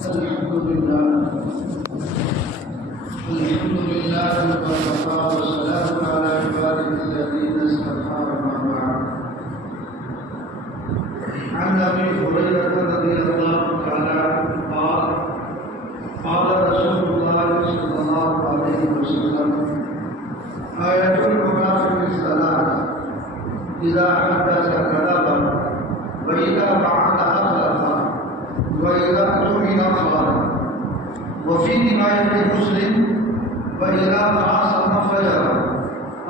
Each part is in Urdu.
الحمد لله وكفى والسلام على عباده الذين اصطفى أما بعد. عن أبي هريرة رضي الله تعالى عنه قال قال رسول الله صلى الله عليه وسلم: آية المنافق الثلاث: إذا حدث كذب وإذا وعد أخلف وإذا اؤتمن خان. وفي رواية مسلم: وإذا خاصم فجر،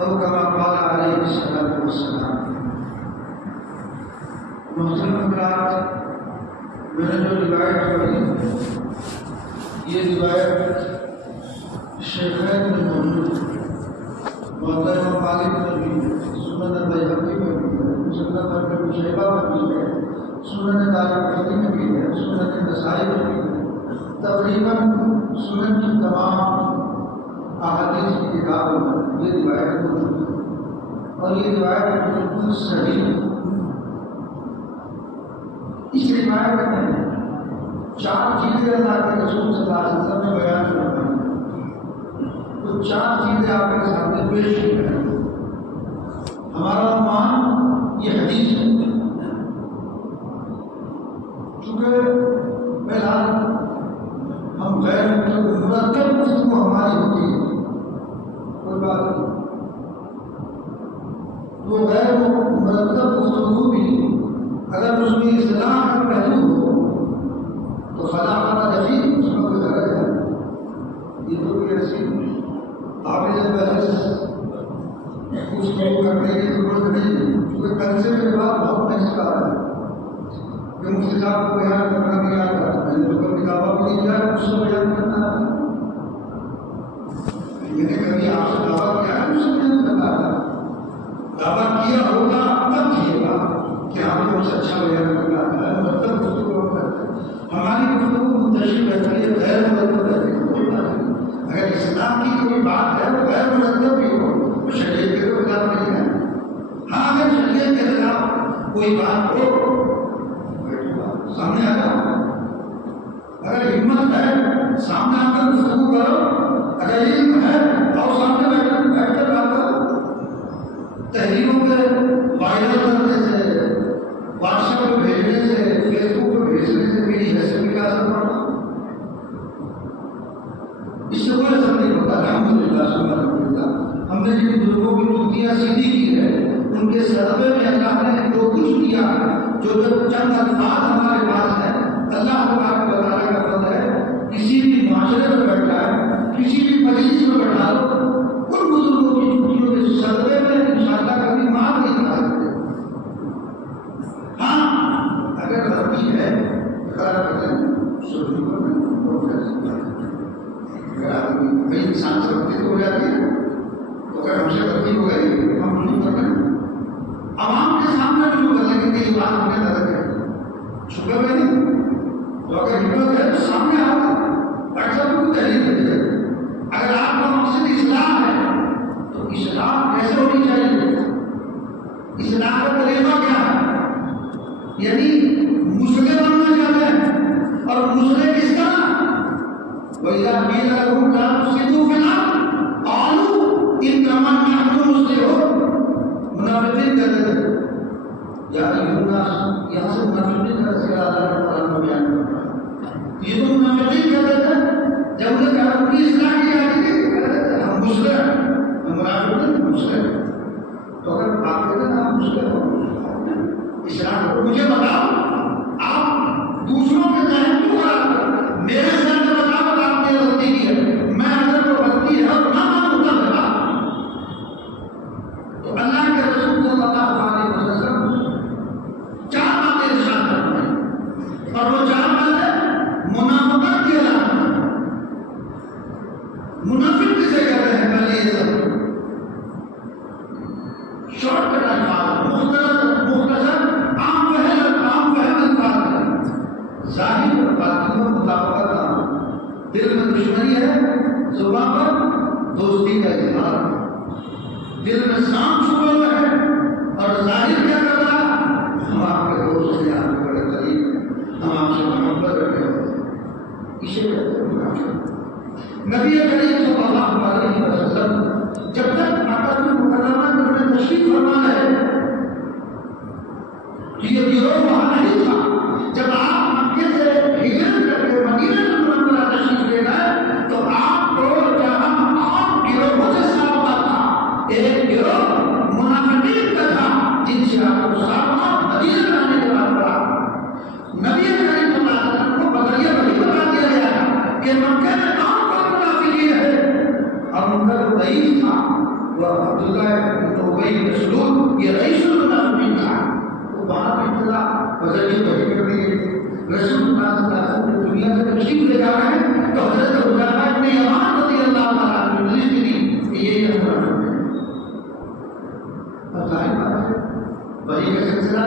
أو كما قال عليه الصلاة والسلام. محترم حضرات، میں نے جو روایت پڑھی یہ روایت شیخین میں موجود ہے، موضوع مالک میں بھی ہے، سنن بیہقی میں بھی ہے، مسند ابن شیبہ میں بھی ہے، سنن دارقطنی میں بھی ہے، سنن نسائی میں بھی ہے. تقریباً سنن کی تمام احادیث کی کتابوں میں یہ روایت موجود ہے، اور یہ روایت بالکل صحیح ہے. اس روایت میں 4 چیزیں اللہ کے رسول صلی اللہ علیہ وسلم نے بیان فرمائی. تو 4 چیزیں آپ کے سامنے پیش کی ہیں. ہمارا عنوان یہ حدیث ہے، چونکہ بہرحال ہم غیر مرتب گفتگو ہماری ہوتی ہے، کوئی بات نہیں. وہ غیر مرتب گفتگو بھی اگر اس میں اصلاح کا پہلو ہو تو خلا رفیق اس میں کوئی غرض ہے. یہ تو کوئی ایسی قابل بحث گفتگو کرنے کی ضرورت نہیں ہے، کیونکہ کل سے میرے پاس بہت محسوس آ رہا ہے کہ مفتی صاحب کو بیان کرنا نہیں آتا. میں نے تو کبھی دعویٰ بھی نہیں کیا اس سے بیان کرنا ہے. میں نے کبھی آپ سے دعویٰ کیا ہے اس سے بیان کرنا ہے. دعویٰ کیا ہوگا تب کیے گا کہ آپ کو اس اچھا بیان کرنا ہے. مطلب گفتگو کرتے ہماری گفتگو منتشر رہتی ہے، غیر مرتب رہتی ہے. کوئی بات نہیں، اگر اسلام کی کوئی بات ہے تو غیر مرتب بھی ہو تو شریعت کے خلاف نہیں ہے. ہاں اگر شریعت کے خلاف کوئی بات ہو سامنے آ جاؤ، اگر ہمت ہے سامنے آ کر گفتگو کرو، اگر علم ہے اور سامنے بیٹھ کر بات کرو. تحریروں کے وائرل کرنے سے، واٹس ایپ پہ بھیجنے سے، فیس بک پہ بھیجنے سے میری حیثیت کا اثر پڑتا. اس سے کوئی اثر نہیں پڑتا. الحمدللہ الحمدللہ ہم نے جن بزرگوں کی جوتیاں سیدھی کی ہے ان کے صدقے میں اللہ نے جو کچھ کیا ہے، جو چند الفاظ ہمارے پاس ہے، اللہ تبارک و تعالیٰ کا فضل ہے. کسی بھی معاشرے میں بیٹھا ہے، کسی بھی مجلس میں بیٹھا لو، ان بزرگوں کی جوتیوں کے صدقے میں انشاءاللہ کبھی مار نہیں کھا سکتے. ہاں اگر غلطی ہے اقرار کرتے ہیں سوچنے پر کئی انسان سے غلطی ہو جاتی ہے، تو اگر ہم سے غلطی ہو گئی ہم رجوع کر رہے ہیں، عوام کے سامنے رجوع کر لیں گے کہ یہ بات ہم نے غلط ہے. شکر ہے نہیں، تو اگر ہمت ہے تو سامنے آؤ، ڈاکٹر صاحب کو تحریر دیتے. اگر آپ کا مقصد اصلاح ہے تو اصلاح کیسے ہونی چاہیے؟ اصلاح کا طریقہ کیا ہے؟ یعنی مسلم بننا چاہتے ہیں، اور مسلم کس طرح؟ وَإِذَا قِيلَ لَهُمْ لَا تُفْسِدُوا فِي الْأَرْضِ قَالُوا إِنَّمَا نَحْنُ مُصْلِحُونَ. منافقین کہتے تھے یا ایھا الناس، یہاں سے منافقین کا ذکر اللہ نے قرآن میں بیان کرتا ہے. یہ تو منافقین کہتے تھے جب انہیں کہا ان کی اصلاح کی جاتی تھی کہتے تھے ہم مسلم ہیں، ہم منافقین مسلم ہیں. تو اگر آپ کہتے ہیں ہم مسلم ہو اصلاح کو مجھے بتاؤ، آپ دوسروں کے ذہن کیوں خراب کر میرے ذہن میں بتاؤ کہ آپ نے غلطی کی ہے، میں اندر کو غلطی ہے اور نہ ہوتا ہے. تو اللہ کے رسول صلی اللہ علیہ وسلم 4 باتیں ارشاد فرمائیں، اور وہ 4 باتیں منافقت کی علامت ہے. منافق کسے کہتے ہیں؟ پہلے یہ سب شارٹ کٹ الفاظ، مختصر عام فہم الفاظ ہیں. ظاہر اور باطن میں مطابقت نہ، دل میں دشمنی ہے، زبان پر دوستی کا اظہار. دل میں سانپ چھپا ہوا ہے اور ظاہر کیا کر رہا ہے؟ ہم آپ کے دوست ہیں، آپ کے بڑے قریب ہیں، ہم آپ سے محبت رکھتے ہیں. اسے کہتے ہیں منافق۔ نبی کریم صلی اللہ علیہ وسلم جب تک مکہ مکرمہ میں تشریف فرما ہے یہ گروہ وہاں نہیں تھا۔ جب آپ مکے سے ہجرت کر کے مدینہ منورہ تشریف لے گئے تو آپ کو جہاں عام گروہوں سے سامنا تھا، ایک گروہ منافقین کا تھا جن سے آپ کو سامنا مدینہ لانے کے بعد پڑا۔ نبی کریم صلی اللہ علیہ وسلم کو بدریہ وہی بتا دیا گیا کہ مکے میں کون کون منافقین ہے، اور ان کا جو رئیس تھا وہ عبداللہ بن ابی بن سلول، یہ رئیس المنافقین تھا۔ وہاں پہ ابتدا بدریہ وہی کر دی گئی۔ رسول اللہ صلی اللہ علیہ وسلم دنیا سے تشریف لے جا رہے ہیں تو حضرت حذیفہ بن یمان رضی اللہ تعالیٰ عنہ نے لسٹ دی کہ یہ منافق ہے۔ اب ظاہر بات ہے وہی کا سلسلہ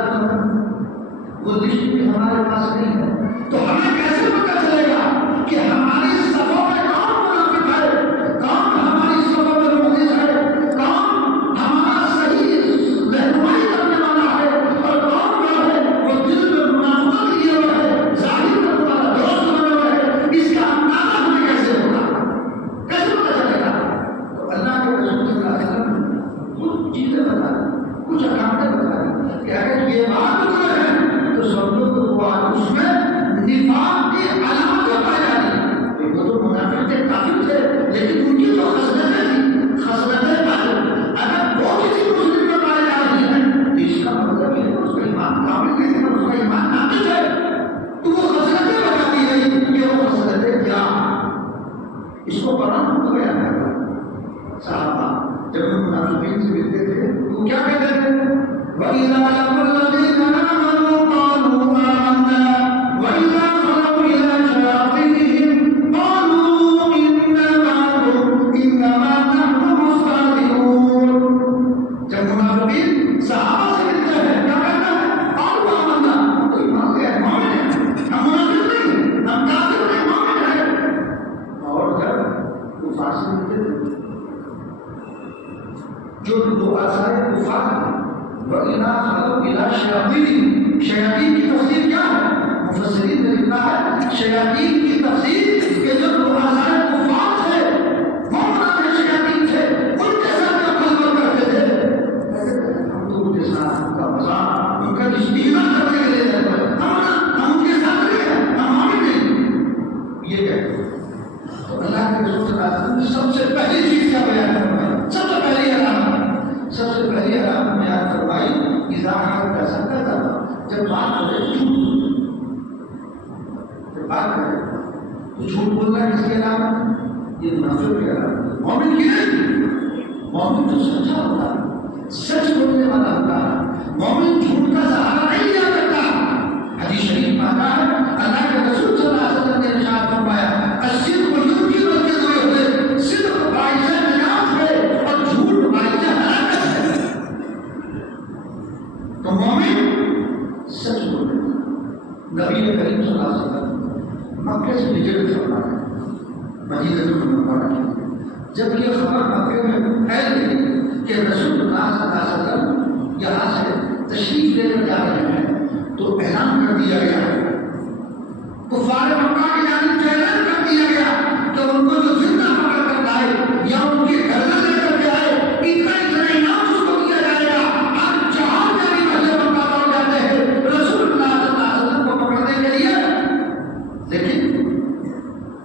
وہ لسٹ بھی ہمارے پاس نہیں ہے، تو ہمیں کیسے پتہ چلے گا کہ ہماری صفوں میں کون منافق ہے، کون ہماری صفوں میں مخلص ہے، کون ہمارا صحیح رہنمائی کرنے والا ہے، اور کون جو ہے وہ دل میں منافقت لیے ہوا ہے، ظاہر میں ہمارا دوست بنے ہوا ہے، اس کا اندازہ ہمیں کیسے ہوگا، کیسے پتہ چلے گا؟ تو اللہ کے رسول صلی اللہ علیہ وسلم کچھ چیزیں بتا دی، کچھ علامتیں بتا دی کہ اگر یہ بات جو ہے تو سمجھو کہ وہ اس میں نفاق کی علامتیں پائی جاتی۔ وہ تو منافق تھے، کافر تھے، لیکن ان کی جو خصلتیں تھیں، خصلتیں اگر وہ کسی مسلم میں پائی جا رہی ہیں تو اس کا مطلب یہ ہے اس کا ایمان کامل نہیں ہے، اس کا ایمان ناقص ہے۔ تو وہ خصلتیں بتا دی گئی کہ وہ خصلتیں کیا، اس کو قرآن کو بیان کرتا ہے۔ صحابہ جب وہ منافقین سے ملتے تھے تو وہ کیا کہتے تھے؟ وَإِذَا لَقُوا الَّذِينَ آمَنُوا قَالُوا آمَنَّا وَإِذَا خَلَوْا إِلَىٰ شَيَاطِينِهِمْ قَالُوا إِنَّا مَعَكُمْ إِنَّمَا نَحْنُ مُسْتَهْزِئُونَ۔ جب منافقین صحابہ سے ملتے ہیں کیا کہتے ہیں؟ قَالُوا آمَنَّا، ہم تو ایمان لے آئے، مومن ہیں، ہم منافق نہیں، ہم کافر نہیں، مومن ہیں۔ اور جب کفار سے ملتے تھے جو دو آثار کفار ہیں، وَإِذَا خَلَوْا إِلَىٰ شَيَاطِینِهِمْ، شیاطین کی تفسیر کیا ہے؟ مفسرین نے لکھا ہے شیاطین کی تفسیر کہ جو دو آثار کفار تھے، وہ منافق شیاطین تھے، ان کے ساتھ جو خلوت کرتے تھے، ہم تو ان کے ساتھ ان کا مذاق، ان کا اشتہار کرنے کے لیے جاتے ہیں، ہم ان کے ساتھ نہیں ہیں، ہم مومن نہیں، یہ کہتے ہیں۔ تو اللہ کے رسول صلی اللہ علیہ وسلم نے سب سے پہلی چیز کیا بیان فرمائی؟ سب سے پہلی علامت، سب سے پہلی علامت بیان فرمائی اذا حدث کذب، جب بات کرے جھوٹ، جب بات کرے تو جھوٹ بولنا کس کی علامت؟ یہ منافق کی علامت، مومن کی نہیں۔ مومن تو سچا ہوتا ہے، سچ بولنے والا ہوتا ہے، مومن جھوٹ کا سہارا نہیں لیا کرتا۔ حدیث شریف میں آتا ہے اللہ کے رسول صلی اللہ علیہ وسلم نے ارشاد فرمایا الصدق ینجی والکذب، صدق باعث نجات ہے اور جھوٹ باعث ہلاکت ہے۔ تو مومن سچ بولے۔ نبی کریم صلی اللہ علیہ وسلم مکے سے ہجرت فرمایا مدینہ منورہ کی، جب یہ خبر مکے میں پھیل گئی کہ رسول اللہ صلی اللہ علیہ وسلم یہاں سے تشریف لے کر جا رہے ہیں تو اعلان کر دیا گیا، کفار مکہ کی جانب سے اعلان کر دیا گیا کہ ان کو جو زندہ پکڑ کر لائے یا ان کے گھر میں لے کر کے آئے اتنا انعام اس کو دیا جائے گا۔ آج جہاں جاری پہلے مکہ دوڑ جاتے ہیں رسول اللہ صلی اللہ علیہ وسلم کو پکڑنے کے لیے، لیکن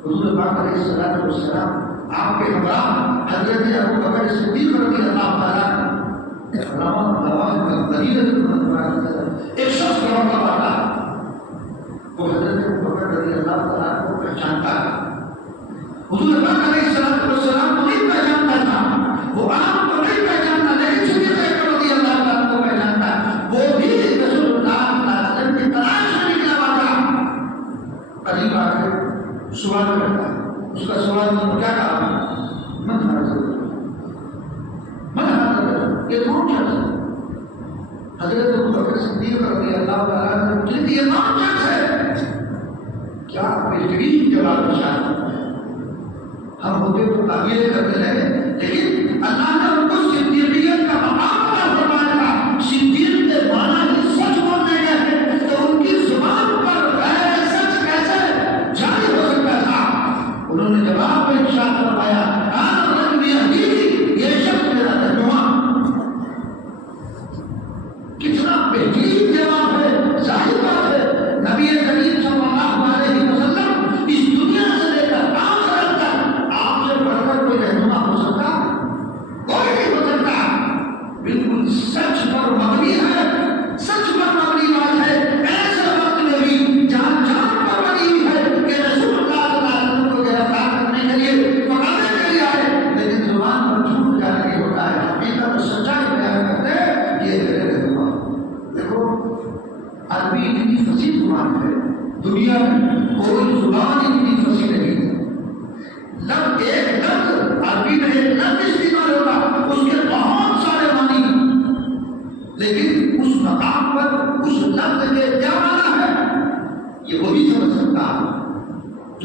حضور پاک علیہ الصلوۃ والسلام آپ کے ہمراہ حضرت ابو بکر صدیق رضی اللہ تعالیٰ مدینہ ایک شخص کا موقع پاتا وہ حضرت ابو بکر رضی اللہ تعالیٰ کو پہچانتا ہے۔ حضور پاک علیہ الصلوۃ والسلام کو نہیں پہچانتا تھا، وہ آپ کو نہیں پہچانتا، لیکن صدیق اکبر رضی اللہ تعالیٰ کو پہچانتا ہے۔ وہ بھی رسول اللہ صلی اللہ علیہ وسلم کی تلاش میں نکلا ہوا تھا۔ قریب آ کے سوال کرتا ہے، اس کا سوال میں کیا کہا؟ من حضرت یہ کون شخص ہے؟ حضرت ابو بکر صدیق رضی اللہ تعالیٰ نے پوچھا کہ یہ کون شخص ہے؟ کیا بہترین جواب ارشاد کرتا ہے۔ ہم ہوتے تو تعبیر کرتے رہے، لیکن اللہ نے ان کو صدیقیت کا مقام عطا فرمایا تھا۔ صدیق کے معنی ہی سچ بولنے کا ہے، تو ان کی زبان پر غیر سچ کیسے جاری ہو سکتا ہے؟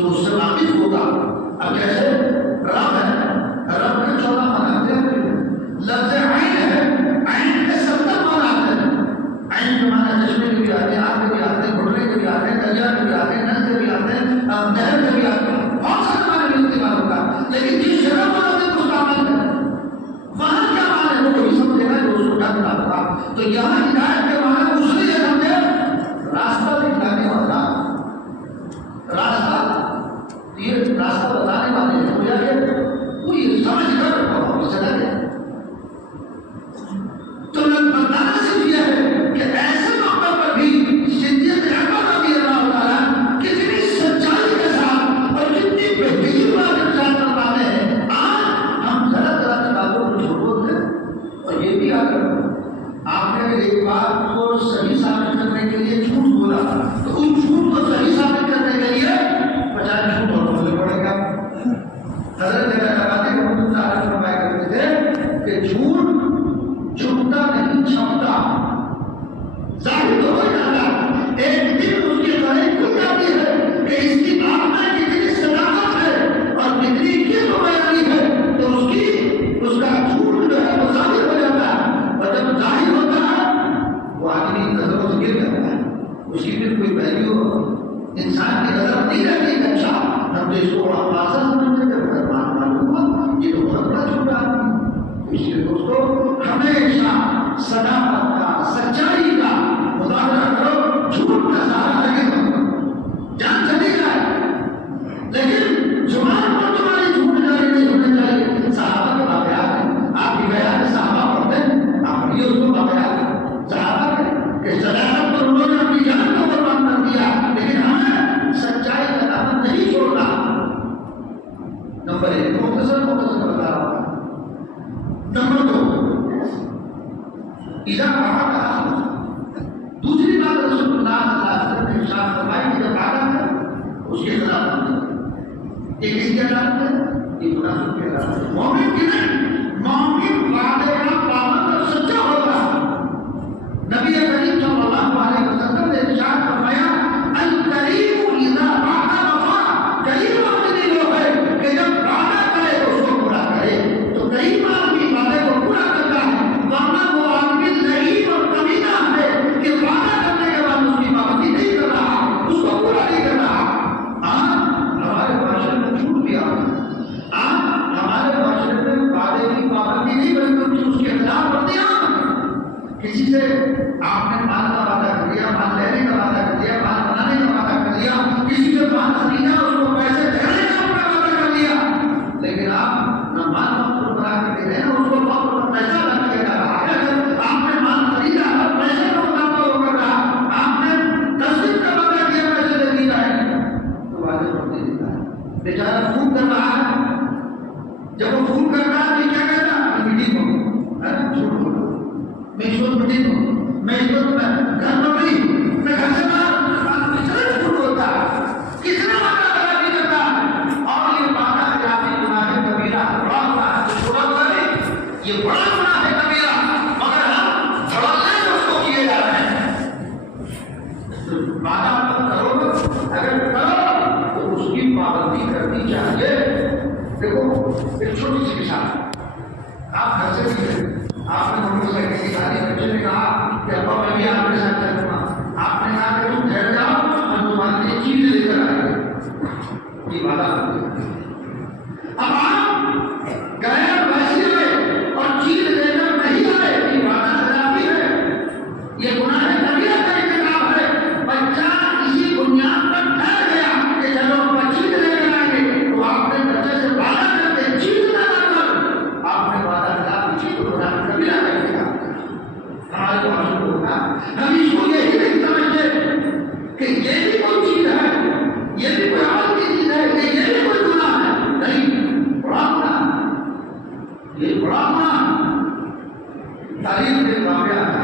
جو اس سے واقف ہوگا. اب جیسے رب ہے، رب کے 14 معنی آتے ہیں. لفظ عین ہے، عین کے 70 معنی آتے ہیں. عین کے معنی چشمے کے بھی آتے ہیں، آنکھ کے بھی آتے ہیں، گھٹنے کے بھی آتے ہیں، دریا کے بھی آتے ہیں، نل کے بھی آتے ہیں، نہر کے بھی آتے ہیں. بہت سارے معنی میں استعمال ہوگا. لیکن جس جگہ پر آپ نے مستعمل ہے وہاں کیا معنی ہے وہ وہی سمجھے گا جو اس کو ڈھنگ رہا ہوگا. تو یہاں ہدایت کے معنی اس لیے سمجھے راستہ دکھانے والا، راستہ یہ راستہ بتانے والے ہیں. وہ وہ یہ سمجھ کر چلا گیا. تو بتانا صرف یہ ہے کہ ایسے موقع پر بھی صدیق اکبر رضی اللہ تعالیٰ کتنی سچائی کے ساتھ اور کتنی بہترین بات کے ساتھ کرواتے ہیں. آج ہم ذرا ذرا کی باتوں کو چھوڑ بولتے ہیں. اور یہ بھی اگر آپ نے ایک بات کو صحیح ثابت کرنے کے لیے جھوٹ بولا تو ان جھوٹ کو صحیح ثابت کرنے کے لیے 50 جھوٹ اور بولنے پڑے گا. حضرت فرمایا کرتے تھے کہ جھوٹ چھپتا نہیں چھپتا، ظاہر تو ہو جاتا. ایک دن اس کی غلط ہو جاتی ہے کہ اس کی بات میں کتنی صداقت ہے اور کتنی قسم بیانی ہے تو اس کا جھوٹ جو ہے وہ ظاہر ہو جاتا ہے. اور جب ظاہر ہوتا ہے وہ آدمی نظروں سے گر جاتا ہے. اس کی پھر کوئی ویلیو انسان کی نظر نہیں رہتی کہ اچھا ہم تو اس کو بڑا خاصا سمجھتے تھے، معلوم ہوا یہ تو بہت بڑا چھوٹا آدمی. اس لیے دوستو ہمیشہ صداقت کا، سچائی کا مظاہرہ کرو. جھوٹ کا سہارا لگے گا، جان چلی جائے لیکن زبان پر تمہاری جھوٹ جاری نہیں ہونے چاہیے. صحابہ کے واقعات ہیں، آپ کی بیان صحابہ پڑھتے ہیں، آپ پڑھیے اس کو واقعات صحابہ کے کہ صداقت پر انہوں نے اپنی جان کو قربان کر دیا. لیکن ہمیں سچائی کا دامن نہیں چھوڑنا. نمبر 1 مختصر بتا رہا ہوں. نمبر 2 اذا وعد. دوسری بات رسول اللہ صلی اللہ علیہ وسلم نے ارشاد فرمایا کہ جب وعدہ ہے اس کے خلاف نہیں. یہ کس کی علامت ہے؟ یہ منافق کی علامت ہے. مومن کی نہیں، مومن وعدے کا پابند اور سچا ہوگا. نبی کریم صلی اللہ علیہ وسلم نے ارشاد فرمایا الکریم اذا وعد وفا. کریم آدمی وہ ہے کہ جب وعدہ کرے تو اس کو پورا کرے. تو کریم آدمی وعدے کو پورا کرتا ہے، ورنہ وہ آدمی لعین اور کمینہ ہے کہ وعدہ کرنے کے بعد اس کی پابندی نہیں کر رہا، اس کو پورا نہیں کر رہا. ہمارے معاشرے میں جھوٹ بھی آتا ہے. ہمارے معاشرے میں وعدے کی پابندی نہیں بلکہ اس کے خلاف ورزیاں. کسی سے آپ نے مال کا وعدہ کر دیا، مال لینے کا وعدہ کر دیا، مال بنانے کا وعدہ کر دیا، کسی سے مال خریدا اس کو پیسے دینے کا وعدہ کر دیا. لیکن آپ نہ مال مقصود بنا کے دے رہے ہیں، اس کو پیسہ بنا کے جا رہا ہے. آپ نے مال خریدا اور پیسے کا مطالبہ وہ کر رہا، آپ نے تصدیق کا وعدہ کیا پیسے دے دی جائے تو وعدے پر نہیں دیتا ہے. بیچارہ فون کر رہا ہے، جب وہ فون کر رہا ہے تو کیا کہتا ہے؟ میٹنگ ہو، جھوٹ بولو، میں اس وقت میٹنگ ہوں، میں اس وقت گھر میں نہیں، میں گھر سے باہر. کتنا جھوٹ ہوتا ہے، کتنا وعدہ کرا بھی کرتا ہے. اور یہ وعدہ خلافی گناہ کبیرہ بڑا گناہ ہے. چھوٹا گناہ نہیں، یہ بڑا گناہ ہے کبیرہ، مگر ہم بڑا لے اس کو کیے جا رہے ہیں. وعدہ کرو اگر کرو تو اس کی پابندی کرنی چاہیے. دیکھو ایک چھوٹی سی مثال، آپ گھر سے بھی گئے، آپ نے موٹر سائیکل کی گاڑی، بچے نے کہا کہ ابا میں بھی آپ کے ساتھ چلوں گا. آپ نے کہا کہ تم ٹھہر جاؤ، ہم تمہارے لیے چیز لے کر آئیں گے. یہ وعدہ اب آپ گئے اور ویسے ہوئے اور چیز لے کر نہیں آئے، یہ وعدہ خلافی ہے، یہ گناہ کبیرہ کا ارتکاب ہے. بچہ اسی بنیاد پر ٹھہر گیا کہ چلو چیز لے کر آئیں گے، تو آپ نے بچے سے وعدہ کرتے چیز نہ کر، آپ نے وعدہ خلافی چیز کو گناہ کبیرہ کا ارتکاب کیا. ہمارے معاشرے ہوگا ہم اس کو یہی نہیں سمجھتے کہ یہ بھی کوئی چیز ہے، یہ بھی کوئی عمل کی چیز ہے، کہ یہ بھی کوئی گناہ ہے. نہیں، بڑا گناہ، یہ بڑا گناہ. تاریخ میں واقعہ تھا،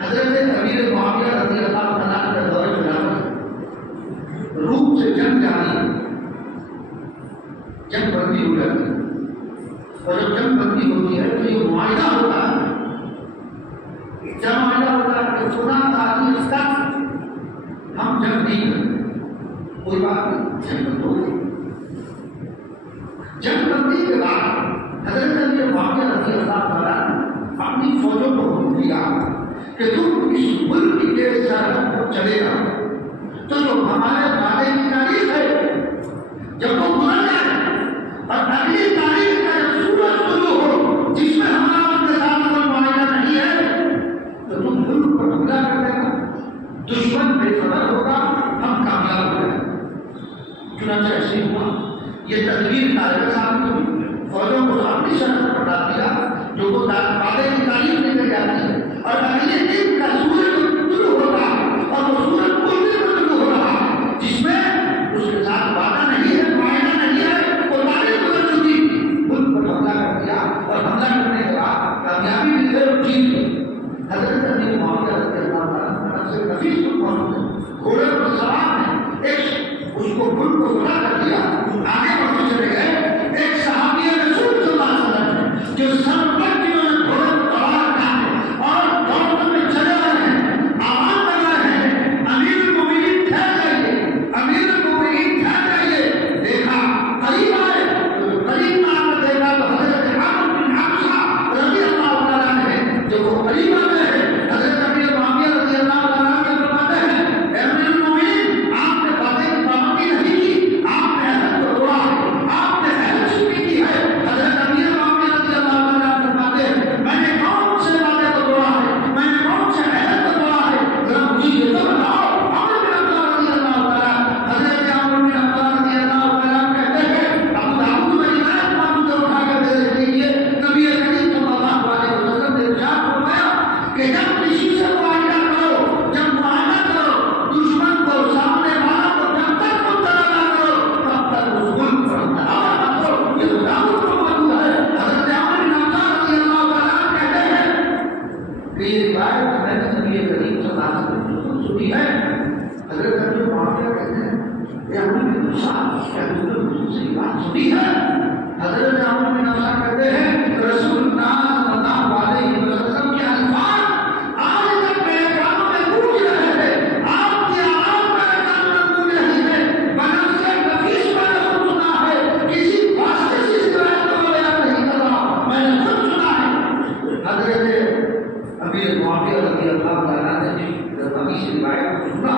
حضرت امیر معاویہ رضی اللہ عنہ کے دور خلافت روم سے جنگ جاری، جنگ بندی ہو جاتی ہے. اور جب جنگ بندی ہوتی ہے تو یہ معاہدہ ہوتا ہے. جب معاہدہ ہوتا ہے کہ 14 تاریخ تک ہم جنگ نہیں کریں، کوئی بات نہیں، جنگ بند ہو گئی۔ جنگ بندی کے بعد حضرت علی معاویہ رضی اللہ تعالیٰ نے اپنی فوجوں کو حکم دیا کہ تم اس ملک کے سرحد پر چلے جاؤ، تو جو ہمارے وعدے کی تاریخ ہے جب وہ گزر جائے اور اگلی تاریخ کا جب سورج طلوع ہو جس میں ہمارا ان کے ساتھ کوئی معاہدہ نہیں ہے تو تم ملک پر حملہ کر دینا، دشمن بے خبر ہوگا، ہم کامیاب ہو جائیں۔ چنانچہ ایسے ہوا، یہ تدبیر طارق صاحب کو فوجوں کو اپنی شرط پر ڈال دیا جو وہ وعدے کی تعریف لے کر جاتی ہے، اور اگلے دن کا سورج طلوع ہو رہا ہے اور وہ سورج پورے پر طلوع ہو رہا ہے جس میں اس کے ساتھ وعدہ نہیں ہے، معاہدہ نہیں ہے، وہ تاریخ بدل چکی، ملک پر حملہ کر دیا اور حملہ کرنے کے بعد کامیابی مل گئی اور جیت گئی۔ حضرت علی معاویہ رضی اللہ تعالیٰ سے نفیس کو پہنچ گھوڑے پر سوار نے ایک اس کو ملک کو بڑا کر دیا، آگے بڑھتے چلے گئے۔ ایک صحابی رسول صلی اللہ علیہ وسلم نے جو سر پر جنہوں نے گھوڑے پر سوار کیا اور دوڑتے میں چلے رہے ہیں، آواز لگا رہے ہیں، امیر المومنین ٹھہر جائیے، امیر المومنین ٹھہر جائیے۔ دیکھا قریب آئے، قریب آ کر دیکھا تو حضرت عمرو بن حفصہ رضی اللہ تعالیٰ نے جب وہ قریب آ گئے ہیں، حضرت امیر معاویہ رضی اللہ تعالیٰ نے فرماتے ہیں اے امیر المومنین، آپ نے باتیں کی پابندی نہیں کی، آپ نے عہد کو توڑا ہے، آپ نے عہد چوری کی ہے۔ حضرت امیر معاویہ رضی اللہ تعالیٰ نے فرماتے ہیں میں نے کون سے وعدے کو توڑا ہے، میں نے کون سے عہد کو توڑا ہے، ذرا مجھے یہ تو بتاؤ۔ عمر بن عبداللہ رضی اللہ تعالیٰ، حضرت عمر بن عبداللہ رضی اللہ تعالیٰ کہتے ہیں ابو داؤد میں روایت موجود ہے، اٹھا کر دے دیجیے، نبی کریم صلی اللہ علیہ وسلم نے ارشاد فرمایا کہ جب کسی سے معاہدہ کرو، جب معاہدہ کرو، دشمن کو سامنے والا کو جب تک مطلع نہ کرو تب تک اس ملک پر حملہ نہ کرو۔ یہ ابو داؤد میں موجود ہے۔ حضرت عمر بن عبداللہ رضی اللہ تعالیٰ کہتے ہیں کہ یہ روایت میں نے نبی کریم صلی اللہ علیہ وسلم سے سنی ہے۔ حضرت عمر معاویہ کہتے ہیں اے عمر بن عبداللہ، کیا تم نے مجھ سے یہ بات سنی ہے؟ حضرت عمر بن عبداللہ کہتے ہیں رسول اللہ صلی اللہ علیہ وسلم کے الفاظ آج تک میرے کانوں میں گونج رہے تھے، آپ کی آواز میرے کانوں میں گونج رہی ہے، بنفس نفیس میں نے خود سنا ہے، کسی واسطے سے اس روایت کو میں بیان نہیں کر رہا، میں نے خود سنا ہے۔ حضرت امیر معاویہ رضی اللہ تعالیٰ نے جب ابھی سے روایت کو سنا،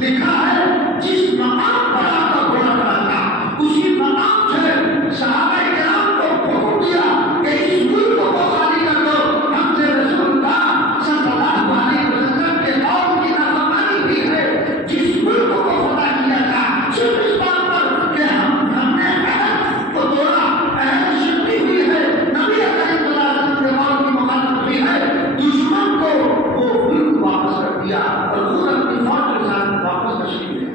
لکھا ہے جس مقام پر آپ کا گھوڑا کھڑا تھا اسی مقام سے صحابہ کرام کو حکم دیا کہ اس ملک کو خالی کر دو، ہم سے رسول اللہ صلی اللہ علیہ وسلم کے قول کی نافرمانی کی ہے۔ جس ملک کو فتح کیا تھا صرف اس بات پر کہ ہم نے عہد کو توڑا، عہد شکنی ہوئی ہے، نبی کریم صلی اللہ علیہ وسلم کے قول کی مخالفت ہوئی ہے، دشمن کو وہ ملک واپس کر دیا اور خود اپنی فوج کے ساتھ واپس تشریف لے۔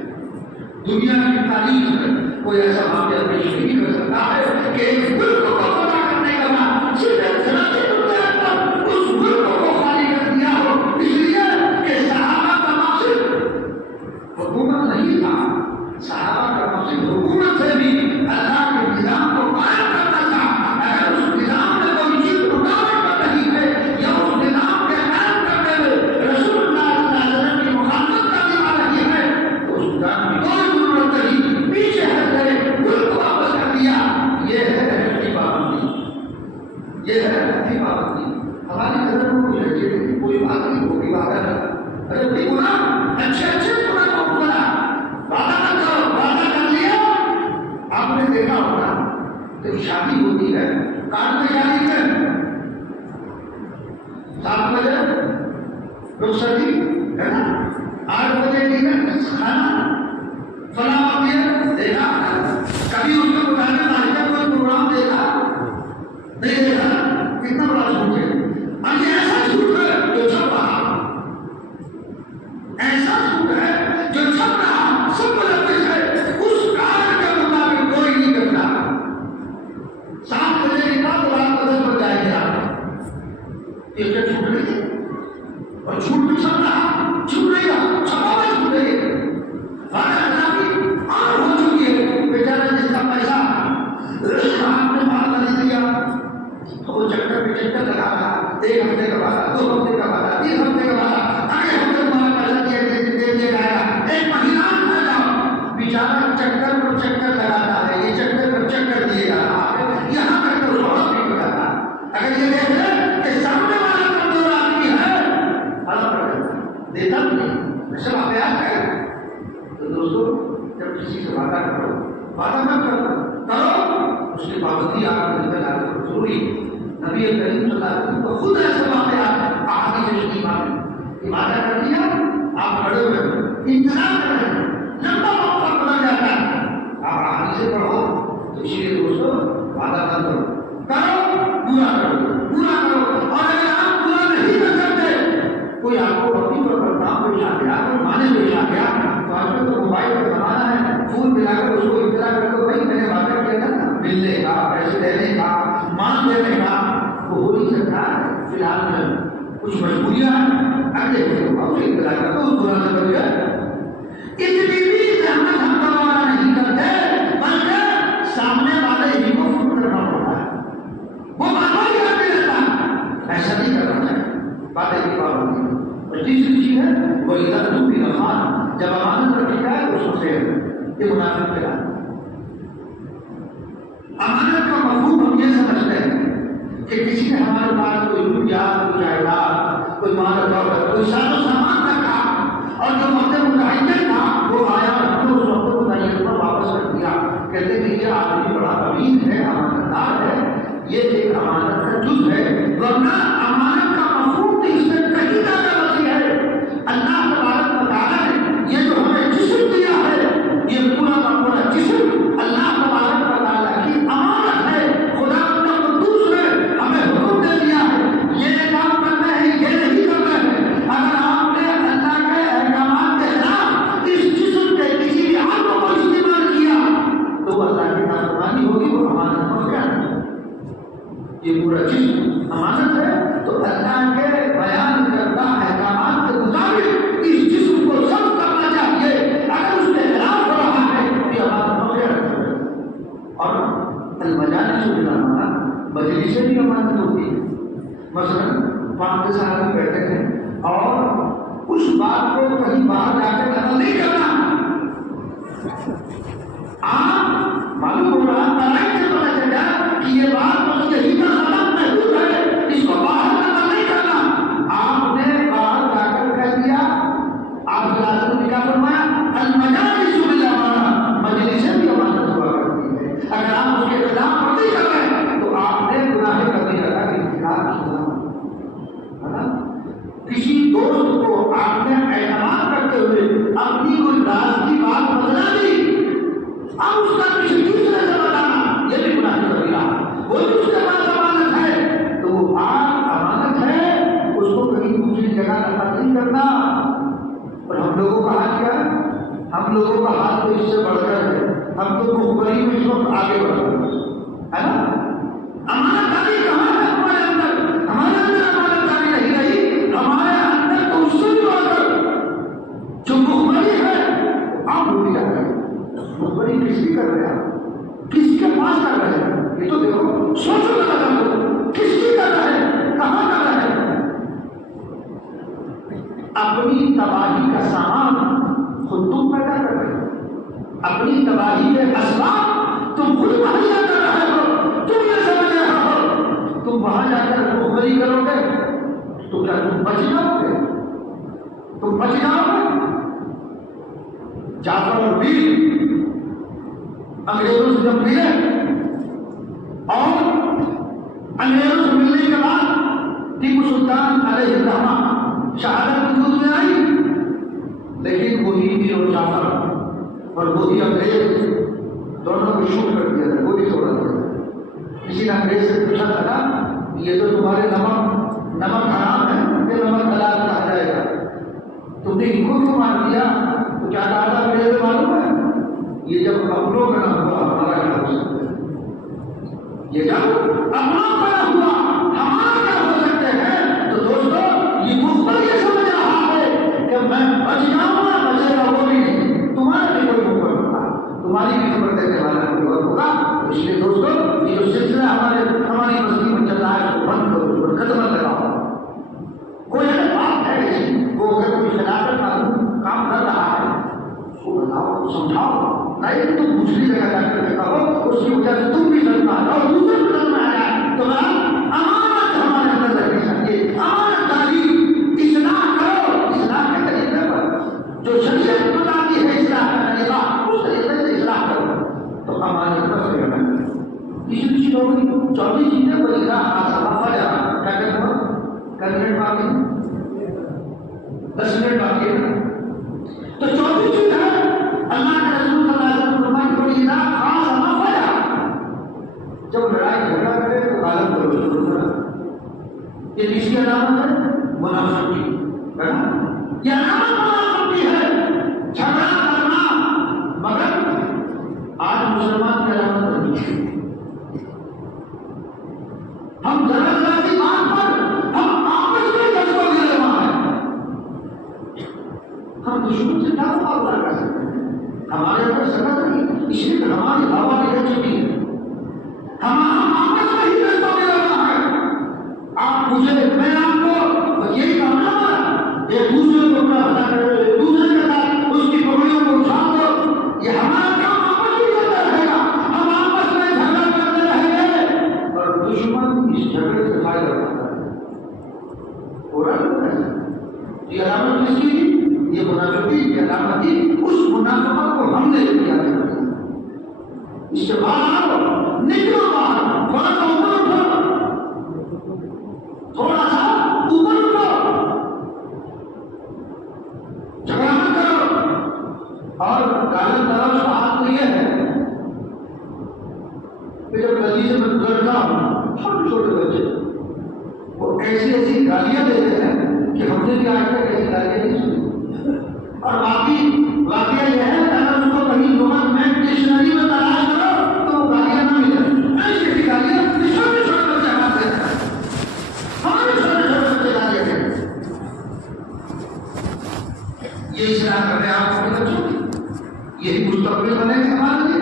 دنیا کی تاریخ میں کوئی ایسا واقعہ پیش نہیں کر سکتا ہے کہ ایک ملک کو فتح کرنے کا بعد صرف ایک ذراتی بنیاد پر اس ملک کو خالی کر دیا ہو، اس لیے کہ صحابہ کا مقصد حکومت نہیں تھا، صحابہ کا مقصد حکومت سے بھی اللہ کے نظام کو قائم کرنا تھا۔ اگر اس نظام میں کوئی چیز رکاوٹ نہیں ہے یا اس نظام کے قائم کرنے میں رسول اللہ صلی اللہ علیہ وسلم کی مخالفت کرنے آ رہی ہے تو اس نظام کی کوئی ضرورت نہیں، پیچھے ہٹ گئے، ملک کو واپس کر دیا۔ یہ ہے عہد کی پابندی، یہ ہے عہد کی پابندی۔ ہماری نظر میں کوئی لڑکے نہیں، کوئی بات نہیں، کوئی بات ہے ارے بھائی گناہ اچھے اچھے گناہ کو بنا وعدہ نہ کرو، وعدہ کر لیا۔ آپ نے دیکھا ہوگا جب شادی ہوتی ہے کارڈ میں کیا لکھتے ہیں 7 بجے رخصتی ہے نا، 8 بجے ڈنر کھانا، فلاں وقت دیکھا، کبھی اس کے مطابق آج کا کوئی پروگرام دیکھا نہیں دیکھا، کتنا بڑا جھوٹ ہے۔ اب یہ ایسا جھوٹ ہے جو چھپ رہا، ایسا جھوٹ ہے جو چھپ رہا، سب ملوث ہے، اس کار کے مطابق کوئی نہیں کرتا۔ 7 بجے نکلا تو رات کو 10 بج جائے گی آپ، یہ کیا جھوٹ نہیں ہے؟ اور جھوٹ بھی چھپ رہا، چھپ نہیں رہا، چھپا ہوا جھوٹ ہے۔ چکر پر چکر لگاتا ہے، یہ چکر پر چکر دیے جا رہا ہے، یہاں تک تو بہت نہیں بتاتا۔ اگر یہ دیکھ لے کہ سامنے والا کمزور آدمی ہے، دیتا نہیں سب آپ یاد کریں۔ تو دوستو جب کسی سے وعدہ کرو، وعدہ مت کرو، اس کی پابندی آپ کو دل میں لانا ضروری ہے۔ نبی کریم صلی اللہ علیہ وسلم کو خود ایسے واقعات احادیث شریف میں وعدہ کر دیا، آپ کھڑے ہوئے انتظار کر رہے ہیں، لمبا وقت گزر جاتا ہے، آپ احادیث پڑھو۔ تو اسی لیے دوستو وعدہ مت کرو، پورا کرو، اور اگر آپ پورا نہیں کر سکتے، کوئی آپ کو وقتی طور پر کام پیش آ گیا، کوئی مانے پیش آ گیا، تو آج کل تو موبائل کا زمانہ ہے، فون ملا کر اس کو اطلاع کر دو، بھائی میں نے وعدہ کیا تھا ملنے کا، پیسے دینے کا، مان دینے کا، وہ ہو نہیں سکتا۔ فی الحال میں کچھ مجبوریاں اگلے اسے اطلاع کر دو، اس دوران سے بچ گئے۔ اتنی بھی زحمت ہم گوارا نہیں کرتے، بلکہ سامنے والے ہی کو فون کرنا پڑتا ہے، وہ بار کرتے رہتا، ایسا نہیں کرنا چاہیے، باتیں کی پابندی۔ اور تیسری چیز ہے وہ ادھر بھی رمان، جب امانت رکھی جائے تو اس سے یہ منافق کرا۔ امانت کا مفہوم ہم یہ سمجھتے ہیں کہ کسی نے ہمارے پاس کوئی روپیہ، کوئی جائیداد، کوئی مال دولت، کوئی ساز و سامان رکھا، اور جو وقت متعین تھا وہ آیا، ہم نے اس وقت متعین پر واپس کر دیا، کہتے ہیں کہ یہ آدمی بڑا امین ہے، امانت دار ہے، یہ ایک امانت کا جز ہے، ورنہ امانت کا مفہوم تو اس سے کہیں زیادہ وسیع ہے۔ اللہ تبارک و تعالیٰ نے یہ جو ہمیں جسم دیا ہے، یہ پورا کا پورا جسم اللہ تبارک و تعالیٰ کی امانت ہے۔ خدا کا قدوس نے ہمیں حکم دے دیا ہے، یہ کام کرنا ہے، یہ نہیں کرنا ہے۔ اگر آپ نے اللہ کے احکامات کے خلاف اس جسم کے کسی بھی عضو کو استعمال کیا تو وہ اللہ کی نافرمانی ہوگی، وہ امانت کو خیانت ہے۔ یہ پورا جسم امانت ہے، تو اللہ کے بیان کردہ احکامات کے مطابق اس جسم کو سب کرنا چاہیے۔ اگر اس کے خلاف ہو رہا ہے تو یہ امانت کو خیانت ہے۔ اور المجالس بالامانہ، مجلس سے بھی امانت ہوتی ہے۔ مثلا 5 سال میں بیٹھے تھے اور اس بات کو کہیں باہر جا کے نقل نہیں کرنا، آپ معلوم ہو رہا تلاش سے پتا چل جائے کہ یہ بات بس یہی کا خلاف محدود ہے، اس کو باہر نقل نہیں کرنا۔ آپ نے باہر جا کر کہہ دیا، آپ نے کیا فرمایا؟ المجالس بالامانہ، مجلس سے بھی امانت ہوا کرتی ہے۔ اگر آپ اس کے خلاف ورزی کر رہے ہیں تو آپ نے گناہ کبیرہ کا ارتکاب کیا ہے نا۔ کسی دوست کو آپ نے اعتماد کرتے ہوئے اپنی کوئی راز کی بات بدلا دی، اب اس کا کسی دوسرے سے بتانا، یہ بھی گناہ کبیرہ۔ وہ بھی اس کے پاس امانت ہے تو وہ بات امانت ہے، اس کو کہیں دوسری جگہ نقل نہیں کرنا۔ اور ہم لوگوں کا حال کیا ہے؟ ہم لوگوں کا حال تو اس سے بڑھ کر ہے، ہم تو مخبری میں اس وقت آگے بڑھ رہے ہیں نا۔ امانت داری کہاں ہے ہمارے اندر؟ ہمارے اندر امانت داری نہیں رہی، ہمارے اندر تو اس سے بھی بڑھ کر جو مخبری ہے آپ بھول جا رہے ہیں۔ مخبری کس کی کر رہے ہیں؟ کس کے پاس کر رہے ہیں؟ یہ تو دیکھو، سوچو ذرا، کس کی کر رہے ہیں؟ کہاں کر رہے ہیں؟ اپنی تباہی کا سامان خود تم پیدا کر رہے ہو، اپنی تباہی کے اسباب تم خود مہیا کر رہے ہو، تم یہ سمجھ رہے ہو تم وہاں جا کر مخبری کرو گے تو کیا تم بچ جاؤ گے؟ تم بچ جاؤ گے؟ جعفر اور بیر انگریزوں سے جب ملے اور انگریزوں سے ملنے کے بعد ٹیپو سلطان علیہ الرحمہ شہادت وجود میں آئی، لیکن وہی بیر اور جعفر اور وہی انگریز دونوں کو شوٹ کر دیا تھا، گولی چھوڑا دیا۔ کسی نے انگریز سے پوچھا تھا یہ تو تمہارے نمک حرام ہے، کہ نمک حلال کہا جائے گا، تم نے ان کو کیوں مار دیا؟ تو کیا کہا تھا انگریز سے معلوم ہے؟ یہ جب اپنوں کا نہ ہوا ہمارا کیا ہو سکتا ہے؟ یہ جب اپنوں کا نہ ہوا ہمارا کیا ہو سکتے ہیں؟ تو دوستو یہ مخبر یہ سمجھ رہا ہے کہ میں بچ جاؤں گا، بچے گا وہ بھی نہیں، تمہارا بھی کوئی مخبر ہوگا، تمہاری بھی خبر دینے والا کوئی اور ہوگا۔ اس لیے دوستو یہ جو سلسلہ ہماری بستی میں چل رہا ہے اس کو بند کرو، اس پر قدم لگاؤ۔ کوئی اگر بات ہے ایسی، وہ اگر کوئی خلافت کام کر رہا ہے اس کو بتاؤ، سمجھاؤ، نہیں تم دوسری جگہ جا کر کہو اس کی وجہ سے تم بھی سلما اور دوسرے سلم میں آ جائے تو امانت ہمارے اندر رکھنی چاہیے. امانت داری اصلاح کرو اصلاح کے طریقے پر جو شریعت بتاتی ہے اصلاح کا طریقہ اس طریقے سے اصلاح کرو تو امانت پر رہنا. تیسری چیز ہوگی چوتھی چیز ہے وہ اصلاح آسان فجا کیا کہتے ہو کل منٹ باقی 10 منٹ باقی ہے. تو چوتھی چیز ہے اللہ کے رسول صلی اللہ علیہ وسلم فرمائے کوئی اصلاح خاص ہم فجا جب لڑائی جھگڑا کرے تو غالب کرو شروع کرنا. یہ کس کی علامت ہے؟ منافق کی ہے نا. یہ علامت منافق کی ہے جھگڑا کرنا. مگر آج مسلمان کی علامت نہیں ہے. ہم ذرا ذرا کی بات پر ہم آپس میں جذبہ لے رہا ہے. ہم دشمن سے کیا مقابلہ کر سکتے ہیں؟ ہمارے اوپر سکت نہیں اس لیے کہ ہماری ہوا نکل چکی ہے. ہم آپس میں ہی جذبہ لے رہا ہے. آپ مجھے میں آپ کو یہی کہنا ہے ایک دوسرے کو اپنا بتا کر ایک دوسرے کے ساتھ اس کی پگڑیوں کو اٹھا دو. یہ ہمارا کام آپس میں چلتا رہے گا. ہم آپس میں جھگڑا کرتے رہیں گے اور دشمن اس جھگڑے سے فائدہ اٹھاتا ہے. پورا یہ علامت کس کی؟ یہ منافقی کی علامت تھی. اس منافقت کو ہم نے کیا ہے. اس سے باہر آؤ نکلو باہر تھوڑا سا اوپر اٹھو تھوڑا سا اوپر اٹھو جھگڑا مت کرو. اور غالب طرف بات تو یہ ہے کہ جب گلی سے میں گزرتا ہوں چھوٹے چھوٹے بچے وہ ایسی ایسی گالیاں دیتے ہیں کہ ہم نے بھی آج تک ایسی گالیاں نہیں سنی. اور باقی واقعہ یہ ہے کہ اگر اس کو کہیں گورنمنٹ ڈکشنری میں تلاش کرو تو وہ گالیاں نہ ملیں. ایسی گالیاں چھوٹے چھوٹے بچے ہمارے دیتے ہیں. ہمارے چھوٹے چھوٹے بچے گالیاں دیتے ہیں. یہ اصلاح کر رہے ہیں آپ اپنے بچوں کی. یہی مستقبل بنے گا ہمارے لیے.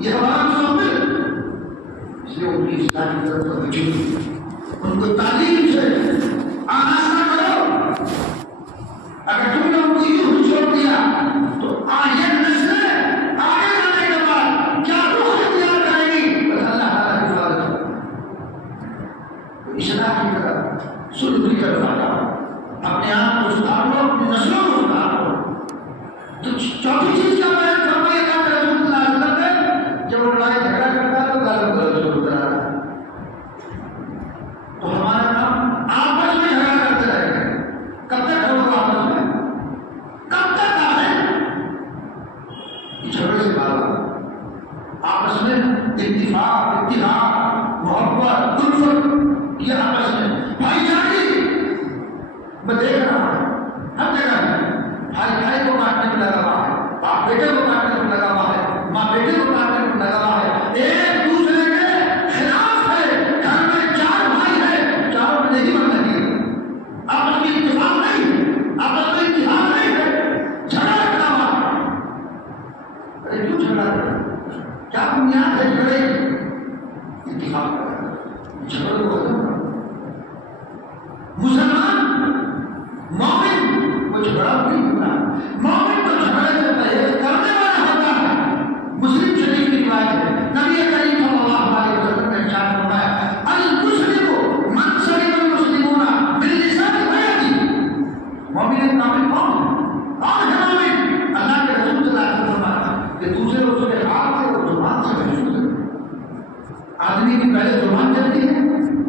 یہ ہمارا مستقبل. اس لیے ان کی اصلاح کی طرف توجہ ان کو تعلیم سے آغاز کرو. اگر تم نے ان کو یوں چھوڑ دیا تو آگے نسلیں آگے جانے کے بعد کیا روح اختیار کرے گی؟ بس اللہ تعالیٰ کی حفاظت. اصلاح کی طرف سلوک کی طرف آ جاؤ. اپنے آپ کو سدھار لو اپنی نسلوں کو سدھار لو. تو چوتھی چیز کا بیان کرنا یہ کام رسول اللہ علیہ وسلم ہے جب وہ لڑائی جھگڑا کرتا ہے تو غالب کرو شروع کرا رہا ہے. تو ہمارا کام آپس میں جھگڑا کرتے رہے گا. کب تک ہوگا آپس میں؟ کب تک آئے جھگڑے سے باہر آپس میں اتفاق اتحاد محبت الفت یہ آپس میں بھائی چارگی. میں دیکھ رہا ہوں ہر جگہ ہے بھائی بھائی کو کاٹنے میں لگا ہوا ہے. باپ بیٹے کو کاٹنے میں لگا ہوا ہے. ماں بیٹے کو کاٹنے میں لگا ہوا ہے. ایک دوسرے کے خلاف ہے. گھر میں 4 بھائی ہیں چاروں میں نہیں بن رہی ہے. آپس میں اتفاق نہیں ہے. آپس میں اتحاد نہیں ہے. جھگڑا کرا ہوا ہے. ارے کیوں جھگڑا کرا؟ کیا بنیاد ہے جھگڑے کی؟ اتفاق کرا. جھگڑے کو ختم کرو. مسلمان مومن وہ جھگڑا نہیں ہوتا. مومن تو جھگڑے سے پرہیز کرنے والا ہوتا ہے. مسلم شریف کی روایت ہے نبی کریم صلی اللہ علیہ وسلم نے ارشاد فرمایا المسلم من سلم المسلمون من لسانه ويده. مومن کامل کون ہے؟ کون ہے مومن؟ اللہ کے رسول صلی اللہ علیہ وسلم فرمایا کہ دوسرے اس کے ہاتھ سے اور زبان سے محفوظ ہے. آدمی کی پہلے زبان چلتی ہے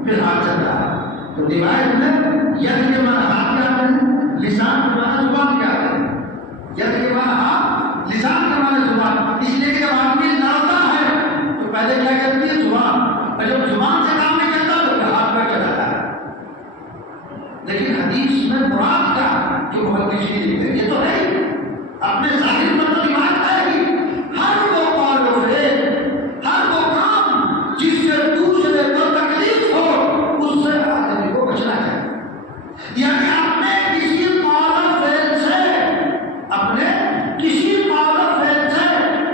پھر ہاتھ چلتا ہے. تو روایت میں ید کے معنی ہاتھ کیا ہے لسان کے معنی زبان کیا ہے. ید کے معنی ہاتھ لسان کے معنی زبان. اس لیے کہ جب آدمی لڑتا ہے تو پہلے کیا کرتی ہے زبان اور جب زبان سے کام نہیں چلتا تو پھر ہاتھ پہ چلاتا ہے. لیکن حدیث میں مراد کا جو محدثین لکھتے ہیں یہ تو نہیں اپنے ظاہر پر تو روایت ہے کہ ہر وہ قول و فعل ہر وہ کام جس سے دوسرے کو تکلیف ہو اس سے آدمی کو بچنا ہے. یعنی اپنے کسی قول و فعل سے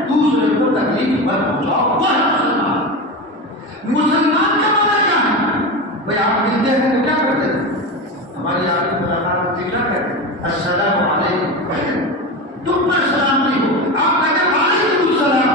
دوسرے کو تکلیف مت پہنچاؤ. وہ ہے مسلمان. مسلمان کا معنی کیا ہے؟ بھائی آپ ملتے ہیں تو کیا کرتے ہیں؟ ہماری آپ کی ملاقات کیا کرتے ہیں؟ السلام علیکم. تم پر سلام نہیں ہو آپ کہتے ہیں وعلیکم السلام.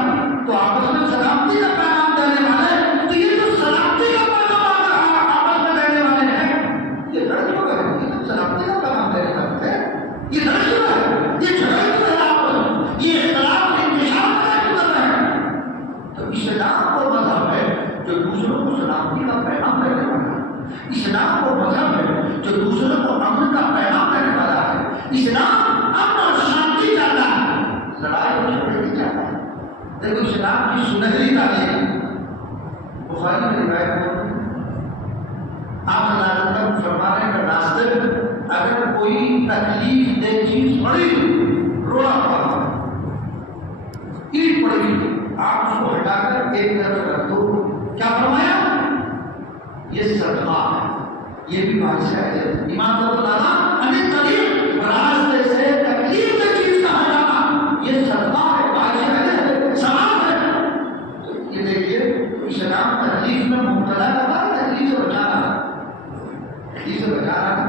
دیکھو اسلام کی سنہری تعلیم بخاری میں روایت ہے، آپ صلی اللہ علیہ وسلم فرما رہے ہیں راستے میں اگر کوئی تکلیف دہ چیز پڑی روڑا پڑا اینٹ پڑی آپ اس کو ہٹا کر ایک طرف رکھ دو، کیا فرمایا؟ یہ صدقہ ہے، یہ بھی بادشاہ ہے ایمان تو تعالیٰ انہیں قریب راستے سے تکلیف دہ چیز کا ہٹانا یہ صدقہ ہے، بادشاہ ہے، ثواب ہے۔ یہ دیکھیے اسلام تکلیف میں مبتلا کرتا ہے، تکلیف سے بچا رہا ہے، تکلیف سے بچا رہا ہے۔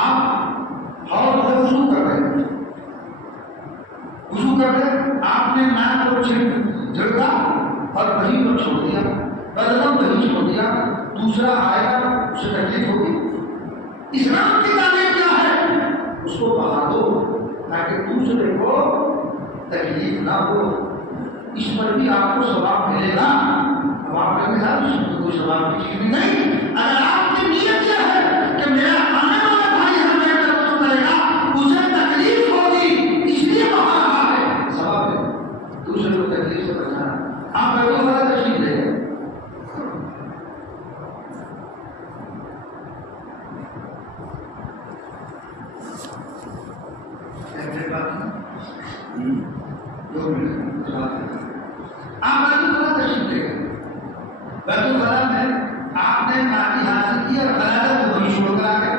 آپ اور وضو کر رہے ہیں، وضو کر رہے ہیں، آپ نے ناک کو جھڑکا اور وہیں پر چھوڑ دیا، قدم وہیں چھوڑ دیا، دوسرا آئے گا اسے تکلیف ہوگی۔ اسلام کی تعلیم کیا ہے؟ اس کو بہا دو تاکہ دوسرے کو تکلیف نہ ہو، اس پر بھی آپ کو ثواب ملے گا۔ اب آپ کہیں گے کوئی ثواب کی چیز نہیں، اگر آپ کی نیت کیا ہے کہ میرا آنے والا بھائی ہر بیٹھ کر وضو کرے گا، اسے تکلیف ہوگی اس لیے بہا رہا ہے، ثواب ہے، دوسرے کو تکلیف سے بچانا۔ آپ بیت الخلا تشریف لے گئے، آپ بیت الخلا تشریف لے گئے، بیت الخلا میں آپ نے پاکی حاصل کی اور بلادت کو وہیں چھوڑ کر آ گئے۔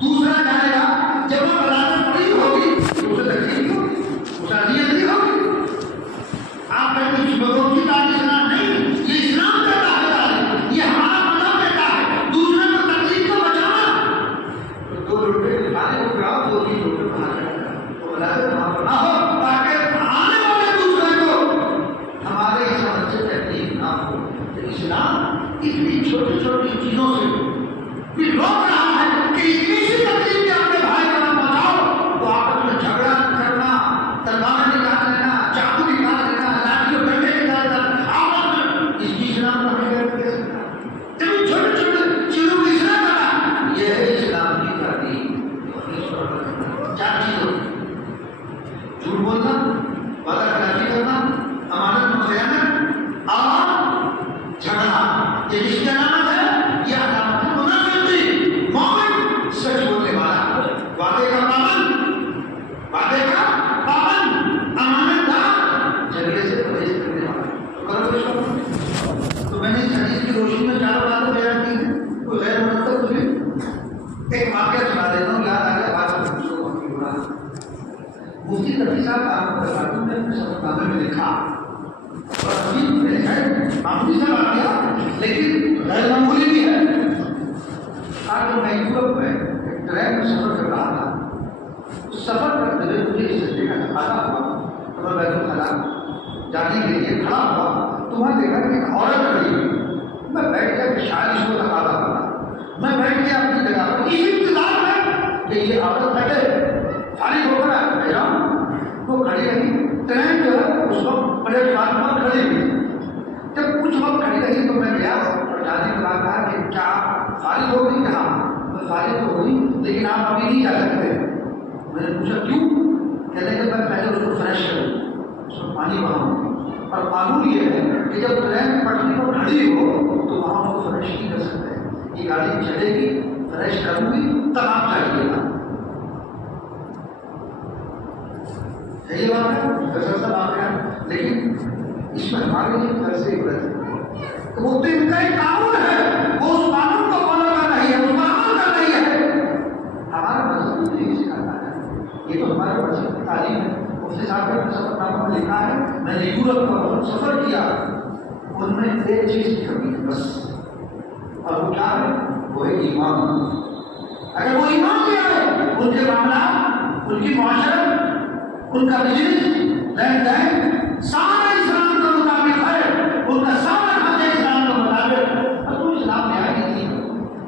دوسرا جائے گا جب وہ بلادت پڑی ہوگی تو اسے تکلیف ہوگی، اسے اذیت نہیں ہوگی۔ آپ کہتے ہیں لوگوں کی تعلیم اسلام نہیں، یہ اسلام کا تعلیم، یہ ہمارا مذہب دیتا ہے دوسرے کو تکلیف سے بچانا۔ دو روٹے کھانے کو کھلاؤ، دو تین روٹے کھا جائے تو بلادت وہاں پر نہ ہو، تاکہ آنے والے دوسرے کو ہمارے سمجھ سے تکلیف نہ ہو۔ اسلام اتنی چھوٹی چھوٹی چیزوں سے بھی روک رہا ہے کہ اتنی سی تکلیف کے اپنے بھائی کو نہ پہنچاؤ تو آپس میں جھگڑا کرنا، تلوار نکال لینا، چاقو نکال لینا، لاٹھی ڈنڈے نکال لینا، آپس میں اس کی اسلام کو نہیں کر سکتا۔ اتنی چھوٹی چھوٹی چیزوں کی اصلاح کرنا یہ ہے اسلام کی تعلیم۔ چار چیزوں جھوٹ بولنا، وعدہ خلافی کرنا، امانت میں خیانت اور جھگڑا، یہ جس کی علامت ہے، یہ علامت ہے منافق کی۔ مومن سچ بولنے والا، وعدے کا پابند، امانت دار، جھگڑے سے پرہیز کرنے والا۔ تو میں نے اس حدیث کی روشنی میں چاروں باتیں بیان کی ہیں، کوئی غیر مرتب تجھے ایک واقعہ سنا دیتا ہوں، یاد آ گیا بات ہو رہا۔ مفتی تقی صاحب آپ کو بتاتا ہوں، میں اپنے سبق نامے میں لکھا اور ابھی میں نے کہا معمولی سا بات کیا لیکن غیر معمولی بھی ہے۔ آج میں یورپ میں ایک ٹرین میں سفر کر رہا تھا، اس سفر کرتے ہوئے مجھے اس جگہ کا تقاضا ہوا تو میں بیت الخلا جانے کے لیے کھڑا ہوا تو وہاں دیکھا کہ ایک عورت کھڑی ہوئی، میں بیٹھ گیا کہ شاید اس کو تقاضا پڑا، میں بیٹھ گیا اپنی جگہ پر اس انتظار میں کہ یہ عورت بیٹھے فارغ ہو کر میں جاؤں۔ وہ کھڑی رہی، ٹرین جو ہے اس وقت پلیٹ فارم پر کھڑی ہوئی، جب کچھ وقت کھڑی رہی تو میں گیا اور جانے کے بعد کہا کہ کیا فارغ ہو گئی؟ کہا میں فارغ ہو گئی لیکن آپ ابھی نہیں جا سکتے۔ میں نے پوچھا کیوں؟ کہتے ہیں کہ میں پہلے اس کو فریش کروں، اس کو پانی بہاؤں، اور قانون یہ ہے کہ جب ٹرین پٹری پر کھڑی ہو تو وہاں اس کو فریش نہیں کر سکتے، یہ گاڑی چلے گی فریش کروں گی تب آپ جائیے گا۔ یہی بات ہے غزل سا بات ہے، لیکن اس میں ہمارے لیے گھر سے عبرت ہے۔ وہ تو ان کا ایک قانون ہے، وہ اس قانون کو فالو کر رہی ہے، اس پر عمل کر رہی ہے۔ ہمارا مذہب نہیں سکھاتا ہے، یہ تو ہمارے مذہب کی تعلیم ہے۔ مفتی صاحب نے سفر نامہ میں لکھا ہے، میں نے یورپ کا بہت سفر کیا، ان میں ایک چیز کی کمی ہے بس، اور وہ کیا ہے؟ وہ ہے ایمان۔ اگر وہ ایمان لے آئے ان کے معاملات، ان کی معاشرت، ان کا بزنس لین دین سارا اسلام کے مطابق ہے، ان کا سارا ڈھانچہ اسلام کے مطابق، اور تم اسلام میں آئی نہیں۔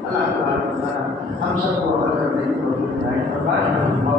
اللہ تعالیٰ ہم سب کو عمل کرنے کی توفیق عطا فرمائے۔